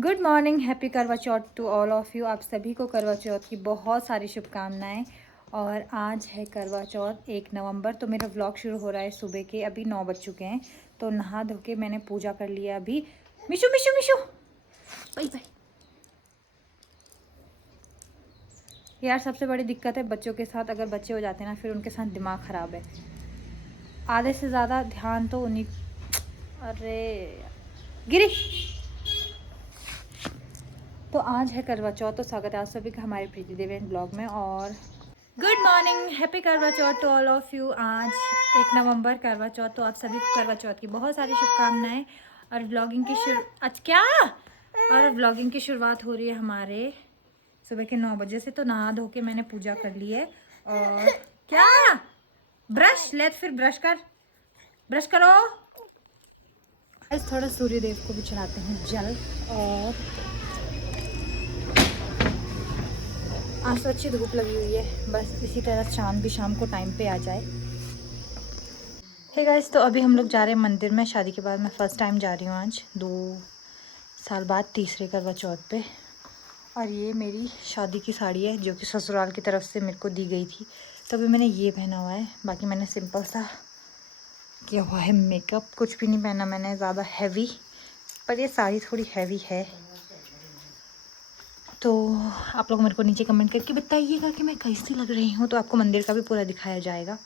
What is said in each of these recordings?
Good morning, happy करवा चौथ to all of you. आप सभी को करवा चौथ की बहुत सारी शुभकामनाएं। और आज है करवा चौथ 1 नवंबर। तो मेरा व्लॉग शुरू हो रहा है सुबह के। अभी 9 बज चुके हैं। तो नहा धो के मैंने पूजा कर लिया। अभी मिशु मिशु मिशु बाय बाय। यार सबसे बड़ी दिक्कत है बच्चों के साथ, अगर बच्चे हो जाते हैं ना फिर उनके साथ दिमाग ख़राब है। आधे से ज़्यादा ध्यान तो उन्हीं। अरे गिरी। तो आज है करवा चौथ। तो स्वागत है आप सभी का हमारे प्रीति देवेन ब्लॉग में। और गुड मॉर्निंग, हैप्पी करवा चौथ टू ऑल ऑफ़ यू। आज 1 नवंबर करवा चौथ। तो आप सभी को करवा चौथ की बहुत सारी शुभकामनाएं। और व्लॉगिंग की व्लॉगिंग की शुरुआत हो रही है हमारे सुबह के 9 बजे से। तो नहा धो के मैंने पूजा कर ली है। और क्या ब्रश ले, फिर ब्रश करो। थोड़ा सूर्य देव को भी चढ़ाते हैं जल। और आज तो अच्छी धूप लगी हुई है, बस इसी तरह चांद भी शाम को टाइम पे आ जाए। हे गाइस, तो अभी हम लोग जा रहे हैं मंदिर में। शादी के बाद मैं फ़र्स्ट टाइम जा रही हूँ आज 2 साल बाद, तीसरे करवा चौथ पे। और ये मेरी शादी की साड़ी है जो कि ससुराल की तरफ से मेरे को दी गई थी। तो अभी मैंने ये पहना हुआ है। बाकी मैंने सिंपल सा किया हुआ है मेकअप, कुछ भी नहीं पहना मैंने ज़्यादा हैवी। पर ये साड़ी थोड़ी हैवी है। तो आप लोग मेरे को नीचे कमेंट करके बताइएगा कि मैं कैसी लग रही हूँ। तो आपको मंदिर का भी पूरा दिखाया जाएगा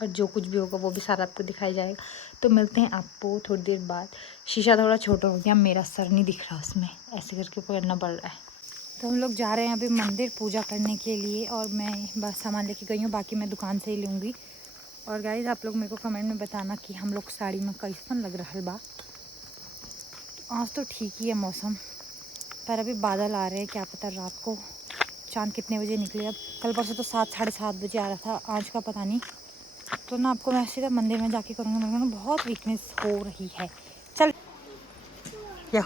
और जो कुछ भी होगा वो भी सारा आपको दिखाया जाएगा। तो मिलते हैं आपको थोड़ी देर बाद। शीशा थोड़ा छोटा हो गया, मेरा सर नहीं दिख रहा उसमें, ऐसे करके पकड़ना पड़ रहा है। तो हम लोग जा रहे हैं अभी मंदिर पूजा करने के लिए। और मैं बस सामान लेके गई हूँ, बाकी मैं दुकान से ही लूँगी। और गाइस आप लोग मेरे को कमेंट में बताना कि हम लोग साड़ी में कैसन लग रहा बा। आज तो ठीक ही है मौसम, पर अभी बादल आ रहे हैं। क्या पता रात को चांद कितने बजे निकले। अब कल परसों तो 7 साढ़े 7 बजे आ रहा था, आज का पता नहीं। तो ना आपको मैं सीधा मंदिर में जाके करूँगी। मेरे को ना बहुत वीकनेस हो रही है। चल यह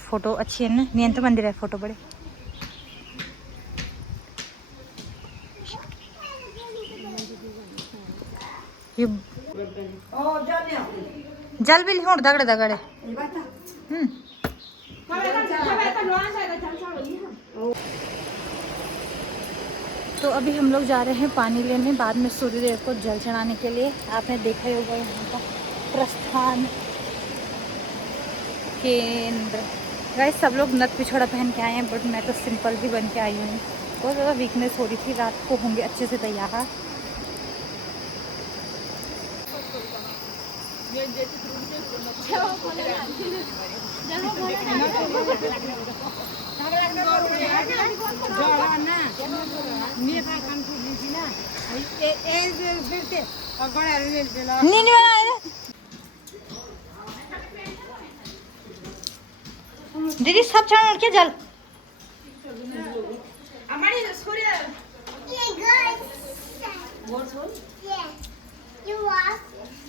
फ़ोटो अच्छी है ना, नियंत्र मंदिर है, फ़ोटो बड़े। ये जल भी होड़ दगड़े दगड़े। तो अभी हम लोग जा रहे हैं पानी लेने, बाद में सूर्यदेव को जल चढ़ाने के लिए। आपने देखा ही होगा यहाँ का प्रस्थान केंद्र। गाइस सब लोग नथ पिछोड़ा पहन के आए हैं, बट मैं तो सिंपल ही बन के आई हूँ। बहुत ज़्यादा वीकनेस हो रही थी। रात को होंगे अच्छे से तैयार। दीदी सब चढ़ के जल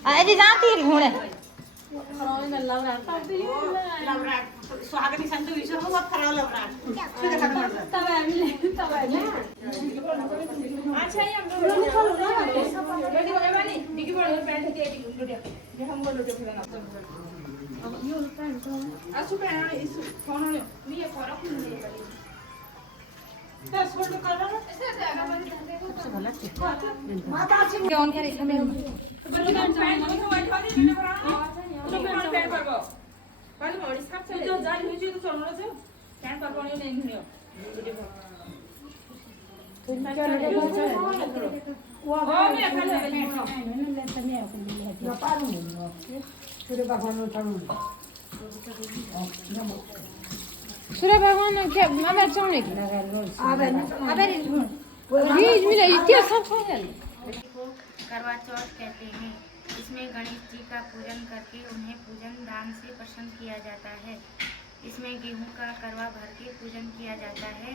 अरे जाती ढूंढे सूर्य भगवान क्या मैं चाहने की करवा चौथ कहते हैं। इसमें गणेश जी का पूजन करके उन्हें पूजन दान से प्रसन्न किया जाता है। इसमें गेहूं का करवा भर के पूजन किया जाता है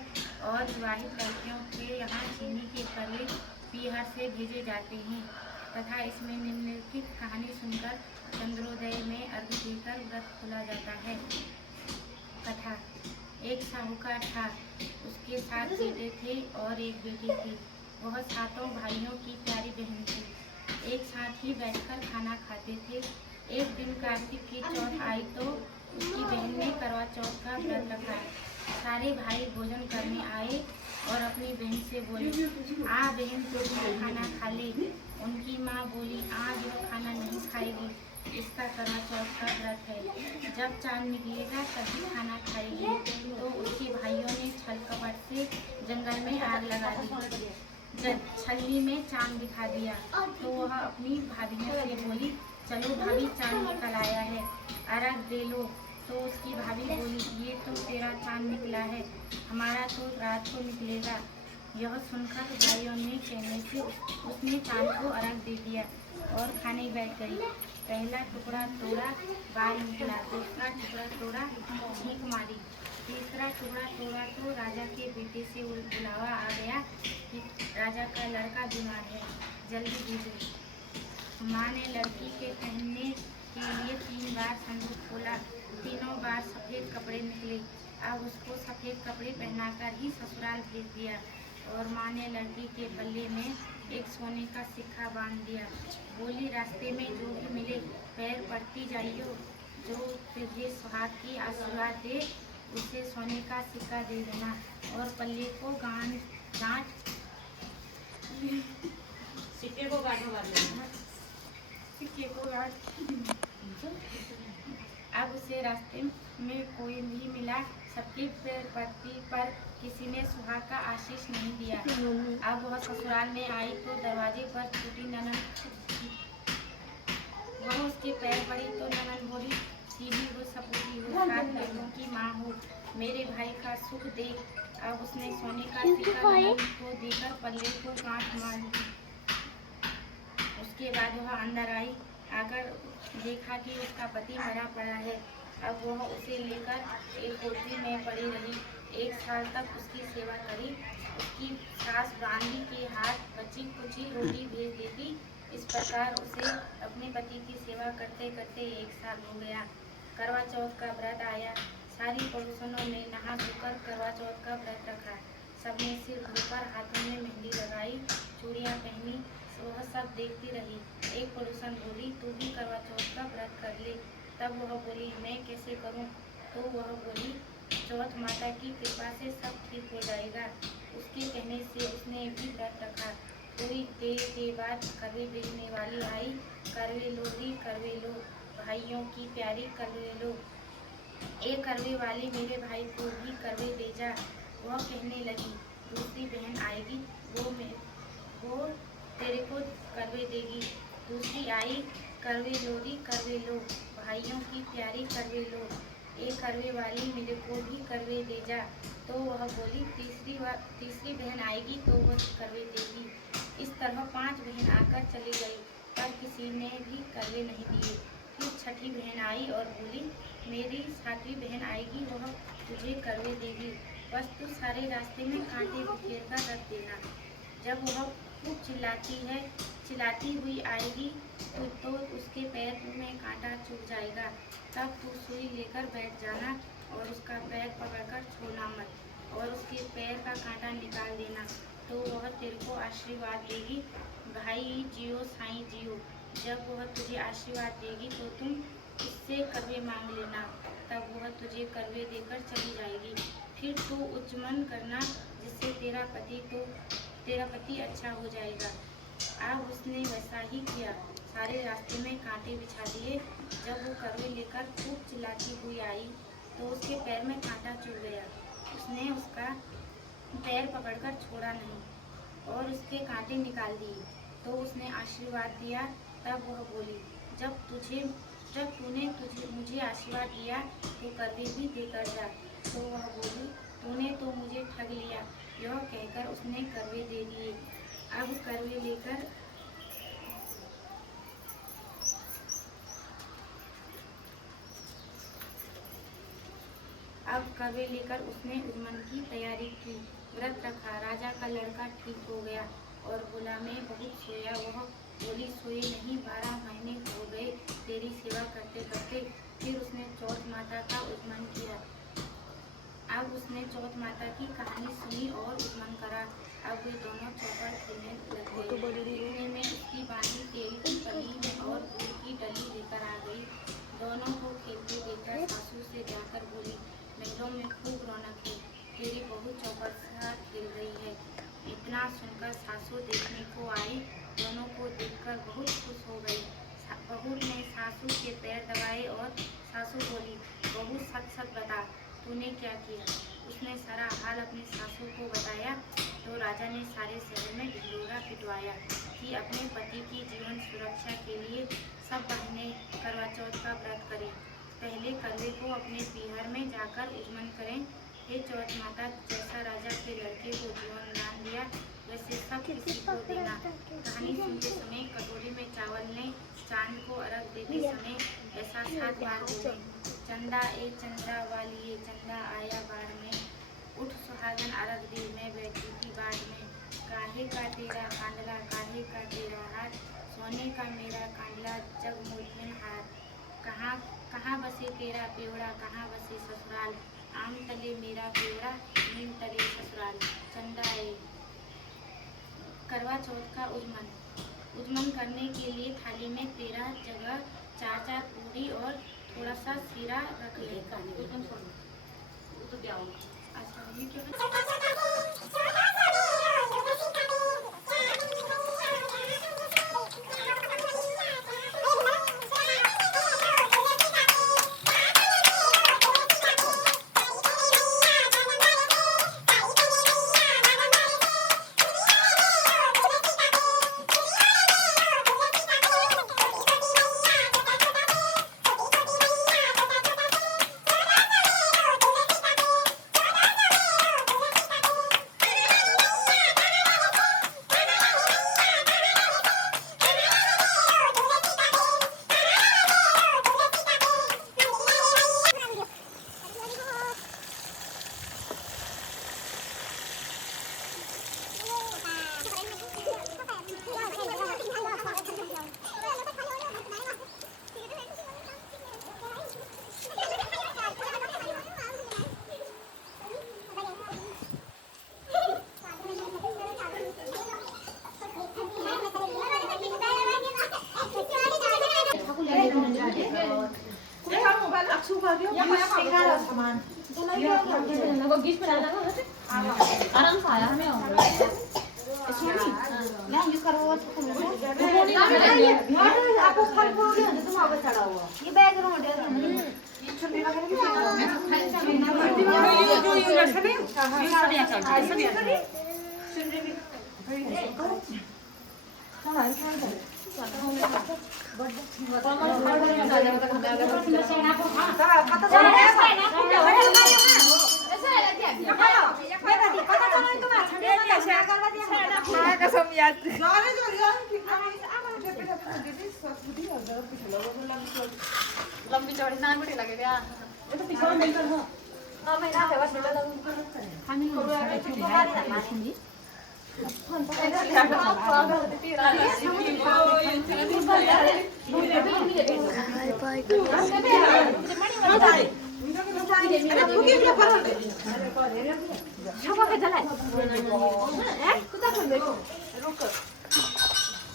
और विवाहित लड़कियों के यहाँ चीनी के करवे पीहर से भेजे जाते हैं तथा इसमें निम्नलिखित कहानी सुनकर चंद्रोदय में अर्घ्य देकर व्रत खोला जाता है। कथा। एक साहूकार था, उसके 7 बेटे थे और एक बेटी थी। वह 7 भाइयों की प्यारी बहन थी। एक साथ ही बैठकर खाना खाते थे। एक दिन कार्तिक की चौथ आई तो उसकी बहन ने करवा चौथ का व्रत रखा। सारे भाई भोजन करने आए और अपनी बहन से बोले, आ बहन तो खाना खा ले। उनकी माँ बोली, आज वह खाना नहीं खाएगी, इसका करवा चौथ का व्रत है, जब चांद निकलेगा तभी खाना खाएगी। तो उसके भाइयों ने छल कपट से जंगल में आग लगा दी। जब छलनी में चांद दिखा दिया तो वह अपनी भाभियों से बोली, चलो भाभी चांद निकल आया है, अर्घ दे लो। तो उसकी भाभी बोली, ये तो तेरा चांद निकला है, हमारा तो रात को निकलेगा। यह सुनकर भाइयों ने कहने से उसने चांद को अर्घ दे दिया और खाने बैठ गई। पहला टुकड़ा तोड़ा, बाल निकला, दूसरा टुकड़ा तोड़ा, छींक मारी, तीसरा टुकड़ा तोड़ा तो राजा के बेटे से बुलावा आ गया कि राजा का लड़का बीमार है, जल्दी भेजो। माँ ने लड़की के पहनने के लिए 3 बार संदूक खोला, तीनों बार सफ़ेद कपड़े निकले। अब उसको सफ़ेद कपड़े पहनाकर ही ससुराल भेज दिया और माँ ने लड़की के पल्ले में एक सोने का सिक्का बांध दिया। बोली, रास्ते में जो भी मिले पैर पड़ती जाइयो, जो तुझे सुहाग की आशीर्वाद दे उसे सोने का सिक्का दे देना और पल्ले को गांठ सिक्के को गांठ। अब उसे रास्ते में कोई नहीं मिला, सबकी पैर पड़ती पर किसी ने सुहाग का आशीष नहीं दिया। अब वह ससुराल में आई तो दरवाजे पर छोटी ननद वह उसके पैर पड़ी तो ननद बोली, सीधी हो, सपूती हो, 7 लड़कों की माँ हो, मेरे भाई का सुख देख। अब उसने सोने का सिक्का ननद को देकर पल्ले को गांठ मार दी। उसके बाद वह अंदर आई, आकर देखा कि उसका पति मरा पड़ा है। अब वह उसे लेकर एक कोठरी में पड़ी रही। 1 साल तक उसकी सेवा करी। उसकी सास बांदी के हाथ बची कुची रोटी भेज देती। इस प्रकार उसे अपने पति की सेवा करते करते 1 साल हो गया। करवा चौथ का व्रत आया। सारी पड़ोसनों ने नहा धोकर करवा चौथ का व्रत रखा। सबने सिर धोकर हाथों में मेहंदी लगाई, चूड़ियाँ पहनी। वह सब देखती रही। एक पड़ोसन बोली, तू भी करवा चौथ का व्रत कर ले। तब वह बोली, मैं कैसे करूं? तो वह बोली, चौथ माता की कृपा से सब ठीक हो जाएगा। उसके कहने से उसने भी व्रत रखा। थोड़ी देर के बाद करवे बेचने वाली आई। करवे लो दी, करवे लो, भाइयों की प्यारी करवे लो। एक करवे वाली मेरे भाई को भी करवे दे जा। वह कहने लगी, दूसरी बहन आएगी, वो तेरे को करवे देगी। दूसरी आई, करवे लो दी, करवे लो, भाइयों की प्यारी करवे लो। एक करवे वाली मेरे को भी करवे दे जा। तो वह बोली, तीसरी बहन आएगी तो वह करवे देगी। इस तरह 5 बहन आकर चली गई, पर किसी ने भी करवे नहीं दिए। फिर छठी बहन आई और बोली, मेरी 7वीं बहन आएगी, वह तुझे करवे देगी, बस तू सारे रास्ते में कांटे बिखेर कर रख देना। जब वह खूब चिल्लाती हुई आएगी तो उसके पैर में कांटा चुभ जाएगा। तब तू सुई लेकर बैठ जाना और उसका पैर पकड़कर छोड़ना मत और उसके पैर का कांटा निकाल देना, तो वह तेरे को आशीर्वाद देगी। भाई जियो, साईं जियो। जब वह तुझे आशीर्वाद देगी तो तुम उससे करवे मांग लेना, तब वह तुझे करवे देकर चली जाएगी। फिर तू उच्चमन करना, जिससे तेरा पति अच्छा हो जाएगा। अब उसने वैसा ही किया। सारे रास्ते में कांटे बिछा दिए। जब वो करवे लेकर खूब चिल्लाती हुई आई तो उसके पैर में कांटा चुभ गया। उसने उसका पैर पकड़कर छोड़ा नहीं और उसके कांटे निकाल दिए। तो उसने आशीर्वाद दिया। तब वह बोली, जब तूने मुझे आशीर्वाद दिया तो करवे भी देकर जा। तो वह बोली, तूने तो मुझे ठग लिया। यह कहकर उसने करवे दे दिए। अब करवे लेकर उसने उद्मन की तैयारी की। व्रत रखा। राजा का लड़का ठीक हो गया और गोला में बहुत सोया। वह बोली, सोए नहीं, 12 महीने हो गए तेरी सेवा करते करते। फिर उसने चौथ माता का उद्मन किया। अब उसने चौथ माता की कहानी सुनी और उद्मन करा। अब वे दोनों चौपड़ खेलने लग गए। इतने में उसकी बानी तेल की पली और गुड़ की डली लेकर आ गई। दोनों को खेलते देखकर सासू से जाकर बोली, महलों में खूब रौनक है, तेरी बहू चौपड़ के साथ खेल रही है। इतना सुनकर सासू देखने को आई। दोनों को देखकर बहुत खुश हो गई। बहू ने सासू के पैर दबाए और सासू बोली, बहू सच सच बता, तूने क्या किया? उसने सारा हाल अपनी सासू को बताया तो राजा ने सारे शहर में ढिंढोरा पिटवाया कि अपने पति की जीवन सुरक्षा के लिए सब बहनें करवा चौथ का व्रत करें। पहले करवे को अपने पीहर में जाकर उजमन करें। हे चौथ माता, जैसा राजा के लड़के को जीवन दान दिया वैसे सब किसी को देना। कहानी सुनते समय कटोरी में चावल ने चांद को अर्घ देते समय ऐसा 7 बार बोले, चंदा ए चंदा वालिए चंदा आया बाढ़ में, उठ सुहागन अर्घ दी मैं बैठी थी बाढ़ में। काहे का तेरा कांडला काहे का तेरा हाथ, सोने का मेरा कांडला जग मोतियन हार। कहाँ कहाँ बसे तेरा पेवड़ा, कहाँ बसे ससुराल, आम तले मेरा पेवड़ा नीम तले ससुराल। चंदा ए करवा चौथ का उजमन करने के लिए थाली में 13 जगह 4-4 पूरी और थोड़ा सा सीरा रख ले। अच्छा, ये क्या? लंबी चौड़ी ना बड़ी लगे क्या ये तो पिछड़ नहीं कर हो हां मैं ना देवा से लगा खाने को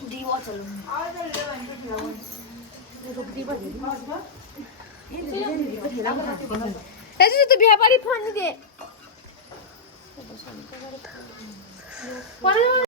जी ऐसे तो बिहार वाली फोन दे